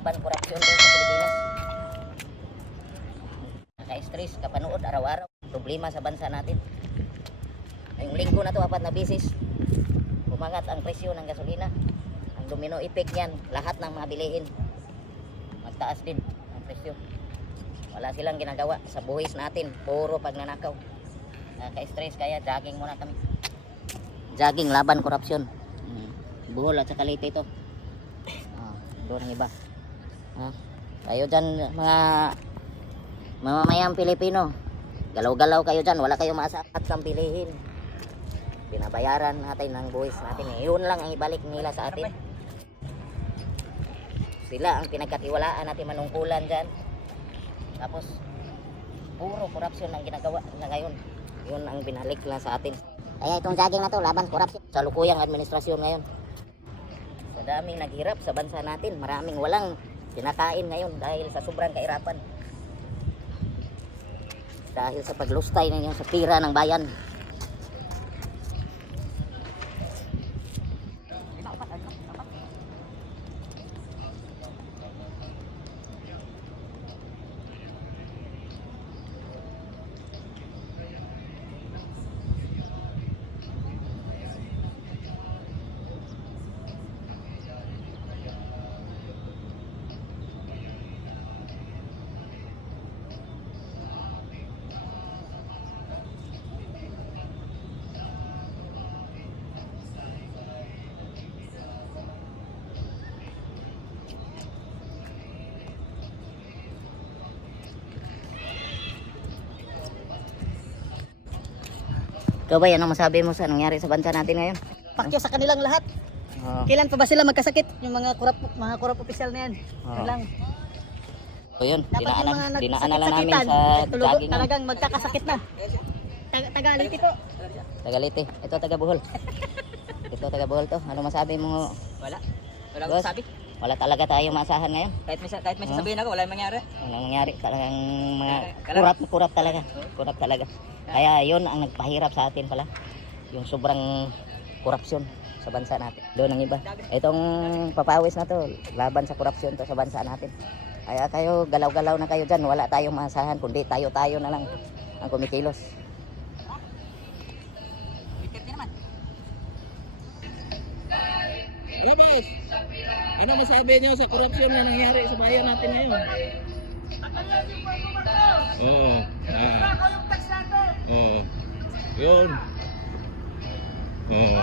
laban korupsyon sa Pilipinas. Naka-stress, kapanood araw-araw. Problema sa bansa natin. Ngayong linggo na to, 4 na bisis. Umangat ang presyo ng gasolina. Ang domino effect niyan, lahat ng mga bilihin. Magtaas din ang presyo. Wala silang ginagawa sa buhis natin. Puro pagnanakaw. Naka-stress kaya jogging muna kami. Jogging laban korupsyon. Bohol at saka Leyte ito. Doon ang iba. Kayo dyan mga mamamayang Pilipino, galaw-galaw kayo dyan, wala kayong maasahat kang pilihin. Binabayaran natin ng buwis natin. Yun lang ang ibalik nila sa atin. Sila ang pinagkatiwalaan natin manungkulan dyan. Tapos puro korupsyon ang ginagawa na ngayon. Yun ang binalik lang sa atin. Kaya itong jogging na to, laban korupsyon. Sa lukuyang administrasyon ngayon. Sa daming naghirap sa bansa natin, maraming walang kinakain ngayon dahil sa sobrang kahirapan. Dahil sa paglustay ninyo sa tira ng bayan. Ikaw ba, ano masabi mo sa nangyari sa bansa natin ngayon? Pakyo sa kanilang lahat. Kailan pa ba sila magkasakit? Yung mga korap opisyal na yan. Yun lang. So yun, Dapat yung mga dinaanan namin nagsakitan, sa jogging. talagang magkakasakit na. Tagaliti po. Tagalite. Ito taga Bohol. Ito taga Bohol to. Ano masabi mo? Wala Boss? akong sabi. Wala talaga tayong maasahan ngayon. Kahit may sasabihin ako, wala yung mangyari. Walang nangyari. Talagang mga kurap talaga. Kurap talaga. Kaya yun ang nagpahirap sa atin pala. Yung sobrang korupsyon sa bansa natin. Doon ang iba. Itong papawis na to, laban sa korupsyon to sa bansa natin. Kaya kayo, galaw-galaw na kayo dyan. Wala tayong maasahan, kundi tayo-tayo na lang ang kumikilos. Ano boss? Ano masabi niyo sa korupsyon na nangyari sa bayan natin ngayon? Oo. Oo. Yun. Oo.